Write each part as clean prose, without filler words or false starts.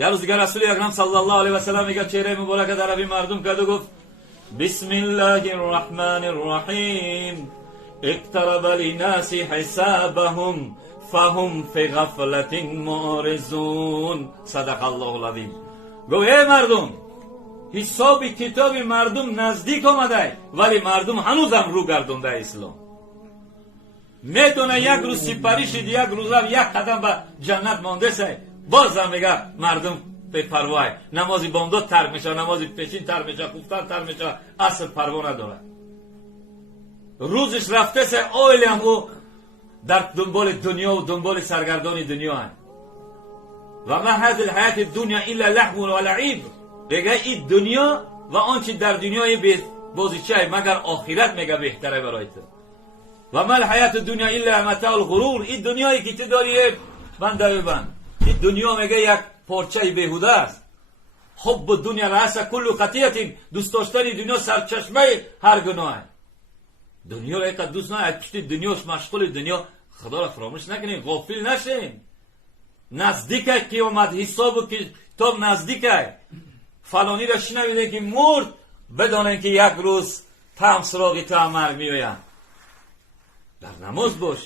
یه روز دیگه رسول اکرم صلی الله علیه و سلم میگه چهره مبارک در عربی مردم کرد و گفت بسم الله الرحمن الرحیم اقترب للناس حسابهم فهم فی غفلت معرضون. صدق الله العظیم. گفت ای مردم، حساب کتاب مردم نزدیک آمده ولی مردم هنوزم رو گردونده اسلام. میدونه یک روز سپری شد، یک روز یک قدم به جنت مانده سه، بازم میگه مردم به پروای نمازی بامداد ترک میشه، نمازی پیشین ترک میشه، خفتن ترک میشه، اصل پروا نداره. روزش رفته سه آیلی هم او در دنبال دنیا و دنبال سرگردان دنیا هست. و ما هذه الحیات الدنیا الا لهو و لعب. بگه این دنیا و آنچه در دنیای بازیچه مگر آخرت میگه بهتره برای تو. و ما الحیات الدنیا الا متاع الغرور. این دنیایی که تو داری بنده ببند، این دنیا میگه یک پارچه بیهوده است. حب دنیا رأس کل خطیئت. دوست داشتن دنیا سرچشمه هر گناه. دنیا را یک دوست نه، پشت دنیاش مشغول دنیا. خدا را فراموش نکنیم، غافل نشیم. نزدیکه قیامت، حساب کتاب نزدیکه. فلانی را شنیدین که مرد، بدانین که یک روز تام سراغ تو مرگ میآید. در نماز باش.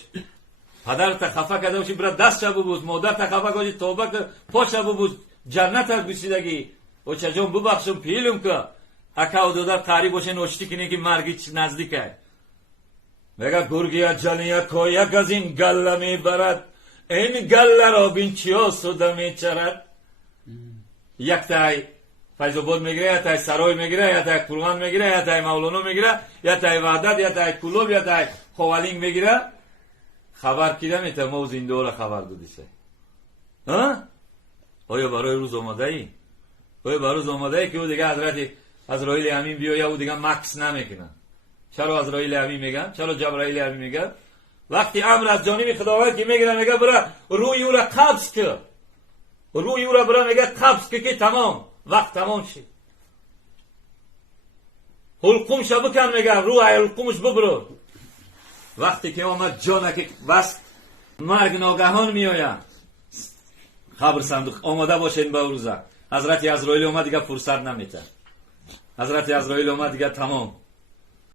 پدرت خفه کرده باشی برات دست شب ببوس، مادرت خفه کنی توبه کن پاش ببوس، جنت از گوشیدگی و چجام ببخشم پیلم که اکا و دادر قریب باشه نوشتی کنی که مرگی نزدیکه. میگه گرگی اجلیه که یک از این گله میبرد، این گله را بین چیا سوده میچرد. یک تای فیض‌آباد میگیره، یا تای سرای میگیره، یا تای کرمان میگیره، یا تای مولانا میگیره، یا تای وحدت، یا تای کلوب، یا تای خوالینگ میگیره. خبر کیده میته ما زنده را خبر دادیسه. آیا برای روز آماده ای؟ آیا برای روز آماده ای که او دیگه حضرت عزرائیل امین بیایه او دیگه مکس نمیکنن؟ چرا عزرائیل امین میگن؟ چرا جبرائیل امین میگن؟ وقتی امر از جانب خداوند که میگیره میگه برا روی او را قبض که، روی او را برا میگه قبض که تمام وقت تمام شد. حلقوم شو بکن میگه روح حلقومش ببرو. وقتی که آمد جانه که بس مرگ ناگهان میآید، خبر صندوق آماده باشین به روزه. حضرت عزرائیل اومد دیگه فرصت نمیده. حضرت عزرائیل اومد دیگه تمام.